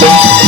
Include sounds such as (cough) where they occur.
thank (laughs) you